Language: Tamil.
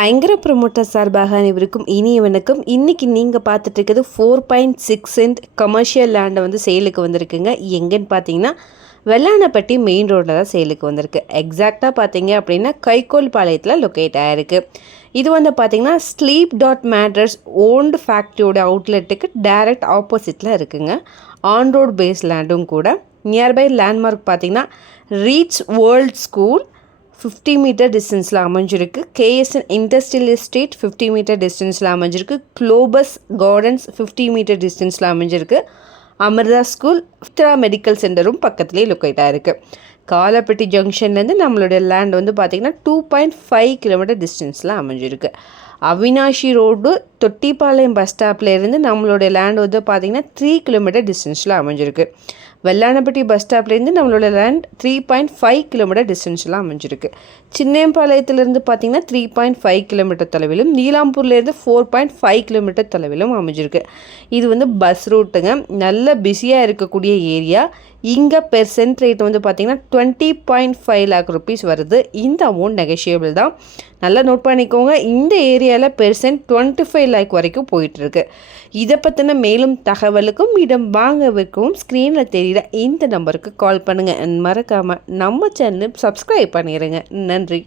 ஐங்கர ப்ரொமோட்டர் சார்பாக அனைவருக்கும் இனிய வணக்கம். இன்றைக்கி நீங்கள் பார்த்துட்டு இருக்கிறது 4.6 சென்ட் கமர்ஷியல் லேண்டை வந்து சேலுக்கு வந்திருக்குங்க. எங்கன்னு பார்த்தீங்கன்னா வெள்ளானப்பட்டி மெயின் ரோட்டில் தான் சேலுக்கு வந்திருக்கு. எக்ஸாக்டாக பார்த்தீங்க அப்படின்னா கைகோல் பாளையத்தில் லொக்கேட் ஆகிருக்கு. இது வந்து பார்த்திங்கன்னா ஸ்லீப் டாட் மேட்ரஸ் ஓன்டு ஃபேக்ட்ரியோட அவுட்லெட்டுக்கு டைரக்ட் ஆப்போசிட்டில் இருக்குங்க. ஆன் ரோட் பேஸ் லேண்டும் கூட. நியர்பை லேண்ட்மார்க் பார்த்திங்கன்னா ரீச் வேர்ல்ட் ஸ்கூல் 50 மீட்டர் டிஸ்டன்ஸில் அமைஞ்சிருக்கு. கேஎஸ்என் இண்டஸ்ட்ரியல் எஸ்டேட் 50 மீட்டர் டிஸ்டன்ஸில் அமைஞ்சிருக்கு. குளோபஸ் கார்டன்ஸ் 50 மீட்டர் டிஸ்டன்ஸில் அமைஞ்சிருக்கு. அமிர்தா ஸ்கூல் மெடிக்கல் சென்டரும் பக்கத்துலேயே லொக்கேட் ஆகிருக்கு. காலப்பட்டி ஜங்ஷன்லேருந்து நம்மளுடைய லேண்ட் வந்து பார்த்திங்கன்னா 2.5 கிலோமீட்டர் டிஸ்டன்ஸில் அமைஞ்சிருக்கு. அவினாஷி ரோடு தொட்டிப்பாளையம் பஸ் ஸ்டாப்லேருந்து நம்மளுடைய லேண்ட் வந்து பார்த்திங்கன்னா 3 கிலோமீட்டர் டிஸ்டன்ஸில் அமைஞ்சிருக்கு. வெள்ளானப்பட்டி பஸ் ஸ்டாப்லேருந்து நம்மளோட லேண்ட் 3.5 கிலோமீட்டர் டிஸ்டன்ஸில் அமைஞ்சிருக்கு. சின்னம்பாளையத்துலேருந்து பார்த்திங்கன்னா 3.5 கிலோமீட்டர் தொலைவிலும், நீலாம்பூர்லேருந்து 4.5 கிலோமீட்டர் தொலைவிலும் அமைஞ்சிருக்கு. இது வந்து பஸ் ரூட்டுங்க. நல்ல பிஸியாக இருக்கக்கூடிய ஏரியா. இங்கே பெர் சென்ட் ரேட் வந்து பார்த்திங்கன்னா 20.5 லேக் ருபீஸ் வருது. இந்த அமௌண்ட் நெகோஷியபிள் தான். நல்லா நோட் பண்ணிக்கோங்க. இந்த ஏரியாவில் பெர் சென்ட் 25 லேக் வரைக்கும் போயிட்டுருக்கு. இதை பற்றின மேலும் தகவலுக்கும் இடம் வாங்கவுக்கும் ஸ்க்ரீனில் தெரிகிற இந்த நம்பருக்கு கால் பண்ணுங்கள். மறக்காமல் நம்ம சேனலை சப்ஸ்கிரைப் பண்ணிடுங்க. நன்றி.